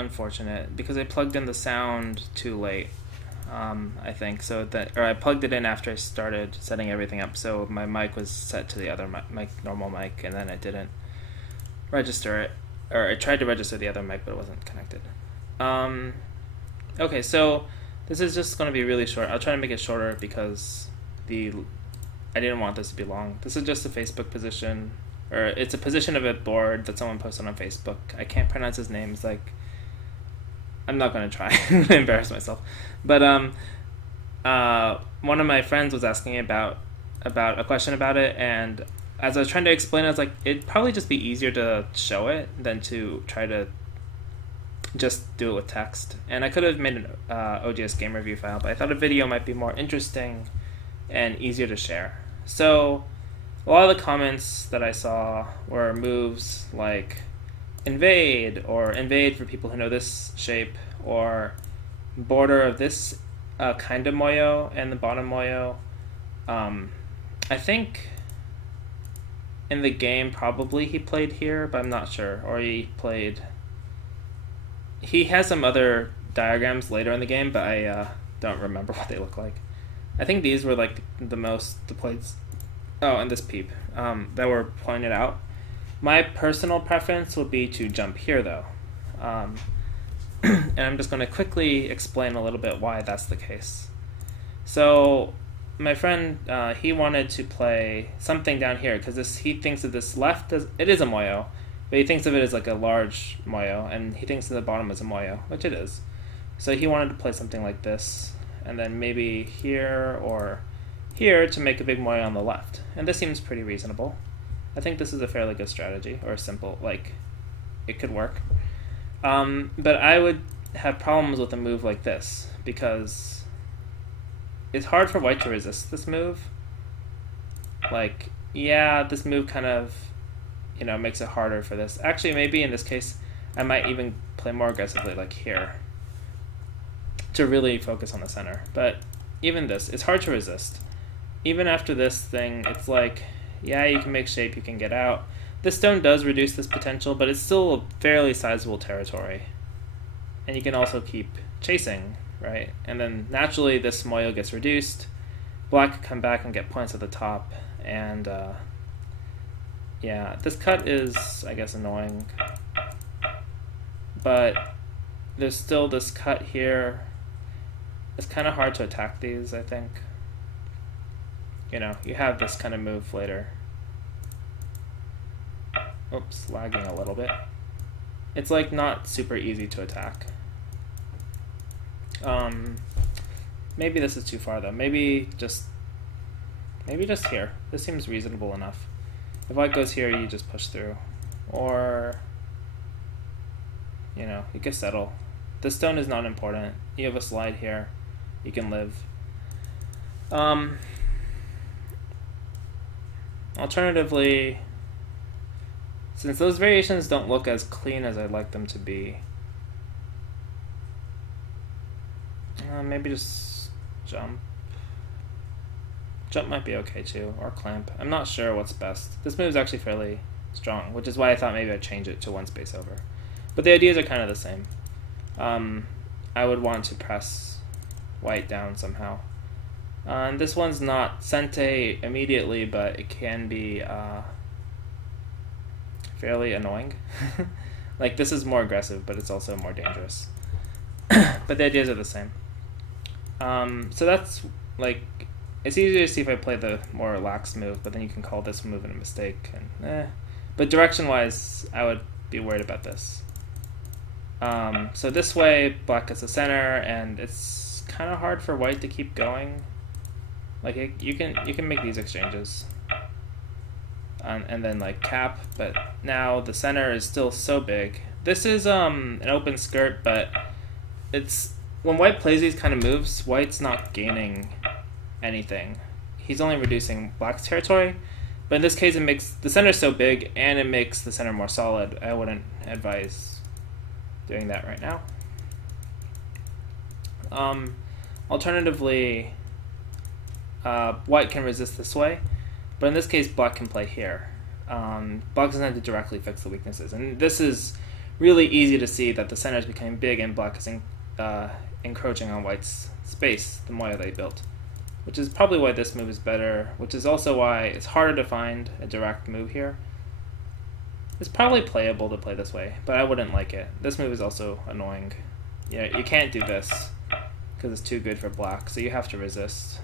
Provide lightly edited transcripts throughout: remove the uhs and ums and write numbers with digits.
unfortunate because I plugged in the sound too late. I think so or I plugged it in after I started setting everything up, so my mic was set to the other mic, normal mic, and then I didn't register it, or I tried to register the other mic, but it wasn't connected. Okay, so this is just going to be really short. I'll try to make it shorter because I didn't want this to be long. This is just a Facebook position, or it's a position of a board that someone posted on Facebook. I can't pronounce his name. It's like, I'm not going to try. I'm going to embarrass myself. But one of my friends was asking about a question about it, and as I was trying to explain it, I was like, it'd probably just be easier to show it than to try to just do it with text. And I could have made an OGS game review file, but I thought a video might be more interesting and easier to share. So a lot of the comments that I saw were moves like invade, or invade for people who know this shape, or border of this kind of moyo and the bottom moyo. I think in the game probably he played here, but I'm not sure. Or he has some other diagrams later in the game, but I don't remember what they look like. I think these were like the plates. Oh, and this peep that were pointed out. My personal preference would be to jump here, though. And I'm just going to quickly explain a little bit why that's the case. So my friend, he wanted to play something down here because he thinks of this left as it is a moyo, but he thinks of it as like a large moyo, and he thinks of the bottom as a moyo, which it is. So he wanted to play something like this, and then maybe here or here to make a big moyo on the left. And this seems pretty reasonable. I think this is a fairly good strategy, or simple, like, it could work. But I would have problems with a move like this, because it's hard for white to resist this move. Like, yeah, this move kind of, makes it harder for this. Actually, maybe in this case, I might even play more aggressively, like here, to really focus on the center. But even this, it's hard to resist. Even after this thing, it's like, yeah, you can make shape, you can get out. This stone does reduce this potential, but it's still a fairly sizable territory. And you can also keep chasing, right? And then naturally this moyo gets reduced. Black can come back and get points at the top. And yeah, this cut is, I guess, annoying. But there's still this cut here. It's kind of hard to attack these, I think. You have this kind of move later. Oops, lagging a little bit. It's like not super easy to attack. Maybe this is too far though. Maybe just here. This seems reasonable enough. If white goes here, you just push through. Or, you can settle. The stone is not important. You have a slide here. You can live. Alternatively, since those variations don't look as clean as I'd like them to be, maybe just jump. Jump might be okay too, or clamp. I'm not sure what's best. This move is actually fairly strong, which is why I thought maybe I'd change it to one space over. But the ideas are kind of the same. I would want to press white down somehow. And this one's not sente immediately, but it can be fairly annoying. Like, this is more aggressive, but it's also more dangerous. But the ideas are the same. So that's, like, it's easier to see if I play the more relaxed move, but then you can call this move a mistake. But direction-wise, I would be worried about this. So this way, black gets the center, and it's kind of hard for white to keep going. Like, you can make these exchanges. And then, like, cap, but now the center is still so big. This is an open skirt, but it's when white plays these kind of moves, white's not gaining anything. He's only reducing black's territory, but in this case it makes the center so big and it makes the center more solid. I wouldn't advise doing that right now. Alternatively, white can resist this way, but in this case black can play here. Black doesn't have to directly fix the weaknesses, and this is really easy to see that the center is becoming big and black is encroaching on white's space, the moyo they built. Which is probably why this move is better, which is also why it's harder to find a direct move here. It's probably playable to play this way, but I wouldn't like it. This move is also annoying. Yeah, you can't do this because it's too good for black, so you have to resist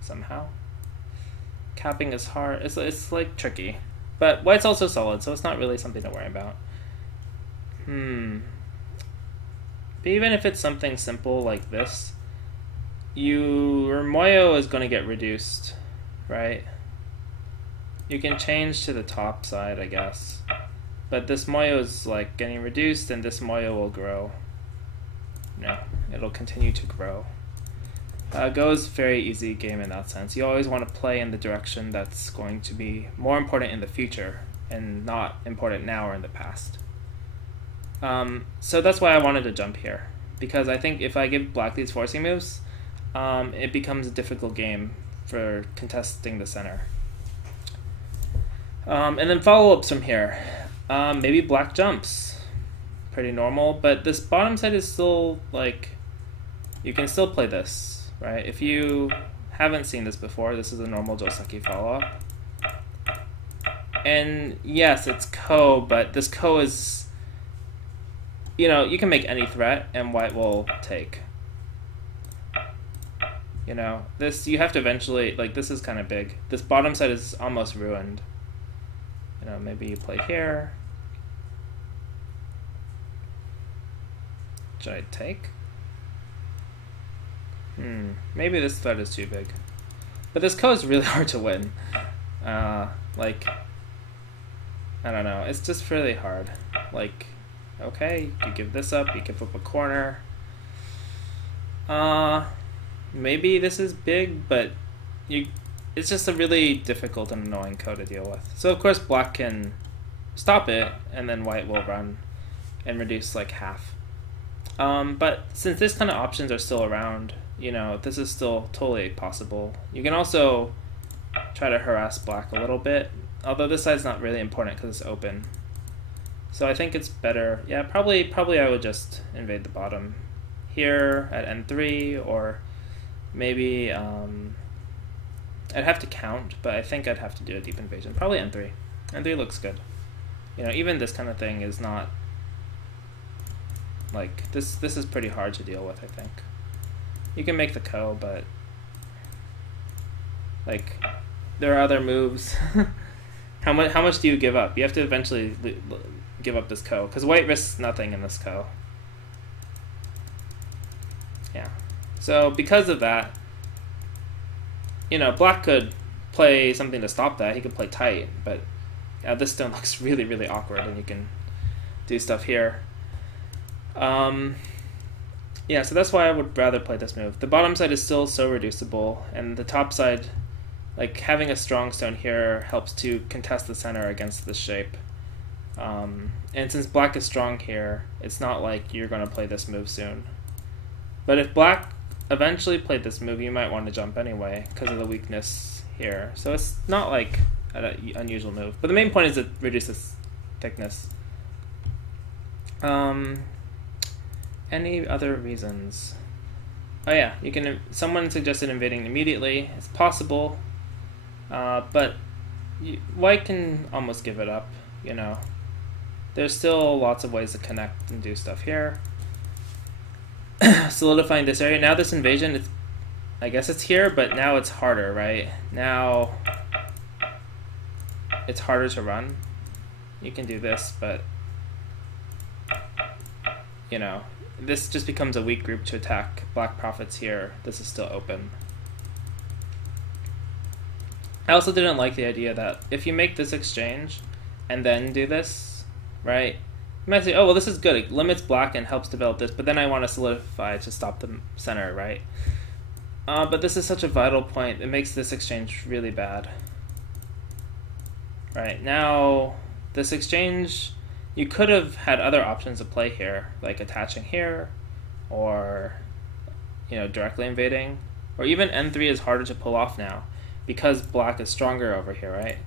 somehow. Capping is hard. It's like tricky, but white's also solid, so it's not really something to worry about. But even if it's something simple like this, your moyo is going to get reduced, right? You can change to the top side, I guess, but this moyo is like getting reduced, and this moyo will grow. No, it'll continue to grow. Go is a very easy game in that sense. You always want to play in the direction that's going to be more important in the future and not important now or in the past. So that's why I wanted to jump here, because I think if I give black these forcing moves, it becomes a difficult game for contesting the center. And then follow-ups from here. Maybe black jumps. Pretty normal, but this bottom side is still, like, you can still play this, right? If you haven't seen this before, this is a normal Joseki follow-up. And yes, it's ko, but this ko is, you know, you can make any threat and white will take. You know, this, you have to eventually, like, this is kind of big. This bottom side is almost ruined. You know, maybe you play here. Should I take? Maybe this threat is too big. But this ko is really hard to win. Like, I don't know. It's just really hard. Like, okay, you give this up, you give up a corner. Maybe this is big, but it's just a really difficult and annoying ko to deal with. So of course black can stop it, and then white will run and reduce like half. But since this kind of options are still around, you know, this is still totally possible. You can also try to harass black a little bit, although this side's not really important because it's open. So I think it's better. Yeah, probably I would just invade the bottom here at n3, or maybe I'd have to count, but I think I'd have to do a deep invasion. Probably n3. n3 looks good. You know, even this kind of thing is not, like, this is pretty hard to deal with, I think. You can make the ko, but, like, there are other moves. How much do you give up? You have to eventually give up this ko, because white risks nothing in this ko. Yeah. So because of that, you know, black could play something to stop that. He could play tight, but this stone looks really, really awkward, and you can do stuff here. Yeah, so that's why I would rather play this move. The bottom side is still so reducible, and the top side, like, having a strong stone here helps to contest the center against this shape. And since black is strong here, it's not like you're going to play this move soon. But if black eventually played this move, you might want to jump anyway because of the weakness here. So it's not like an unusual move. But the main point is it reduces thickness. Any other reasons? Oh yeah, you can. Someone suggested invading immediately. It's possible, but white can almost give it up. You know, there's still lots of ways to connect and do stuff here. Solidifying this area. Now this invasion, I guess it's here, but now it's harder, right? Now it's harder to run. You can do this, but, you know, this just becomes a weak group to attack. Black profits here. This is still open. I also didn't like the idea that if you make this exchange and then do this, right? You might say, oh, well, this is good. It limits black and helps develop this, but then I want to solidify to stop the center, right? But this is such a vital point. It makes this exchange really bad. Right, now, this exchange, you could have had other options to play here, like attaching here, or, you know, directly invading, or even n3 is harder to pull off now, because black is stronger over here, right?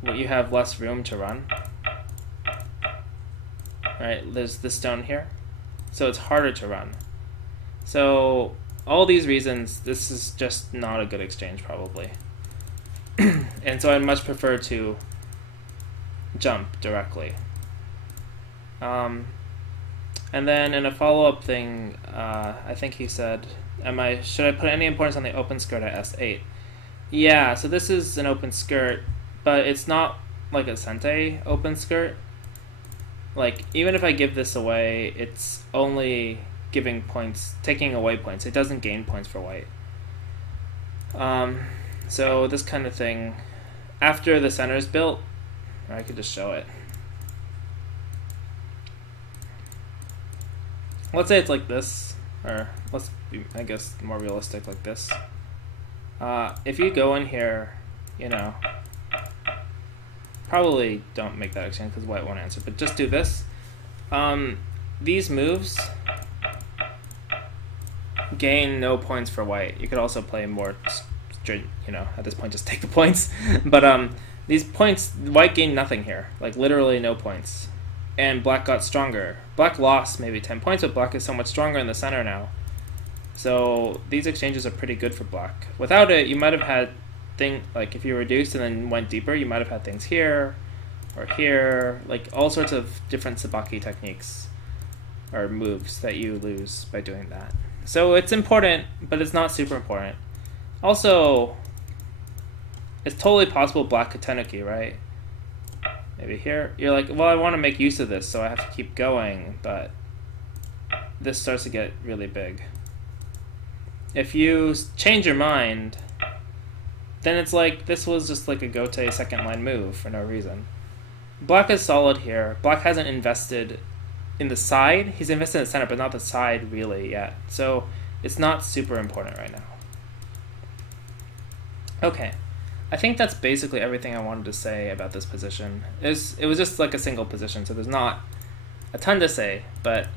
Well, you have less room to run. right? There's this stone here, so it's harder to run. So all these reasons, this is just not a good exchange probably. And so I'd much prefer to jump directly. And then in a follow-up thing, I think he said, should I put any importance on the open skirt at S8? Yeah, so this is an open skirt, but it's not like a Sente open skirt. Like, even if I give this away, it's only giving points, taking away points. It doesn't gain points for white. So this kind of thing, after the center is built, or I could just show it. Let's say it's like this, or let's be, I guess, more realistic like this. If you go in here, you know, probably don't make that exchange because white won't answer, but just do this. These moves gain no points for white. You could also play more straight, you know, at this point just take the points. But these points, white gained nothing here, like literally no points. And black got stronger. Black lost maybe 10 points, but black is so much stronger in the center now. So these exchanges are pretty good for black. Without it, you might have had like if you reduced and then went deeper, you might have had things here or here, like all sorts of different sabaki techniques or moves that you lose by doing that. So it's important, but it's not super important. Also, it's totally possible black could tenuki, right? Maybe here, you're like, well, I want to make use of this, so I have to keep going, but this starts to get really big. If you change your mind, then it's like, this was just like a Gote second line move for no reason. Black is solid here. Black hasn't invested in the side. He's invested in the center, but not the side really yet. So it's not super important right now. Okay. I think that's basically everything I wanted to say about this position. It was just like a single position, so there's not a ton to say, but,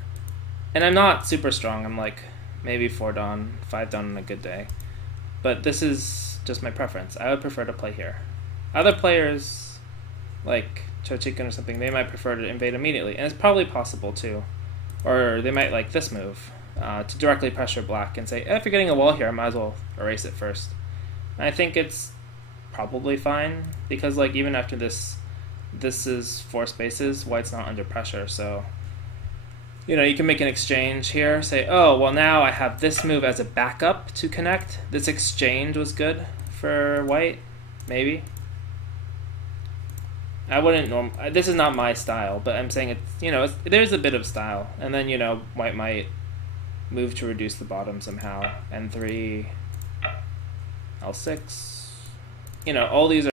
and I'm not super strong. I'm like maybe 4 dan, 5 dan on a good day. But this is just my preference. I would prefer to play here. Other players, like Chochikin or something, they might prefer to invade immediately, and it's probably possible too. Or they might like this move, to directly pressure black and say, if you're getting a wall here, I might as well erase it first. And I think it's probably fine, because like even after this is 4 spaces, white's not under pressure, so you know, you can make an exchange here, say, oh well, now I have this move as a backup to connect. This exchange was good for white, maybe. I wouldn't this is not my style, but I'm saying it's, you know, there's a bit of style, and then, you know, white might move to reduce the bottom somehow, N3, L6, you know, all these are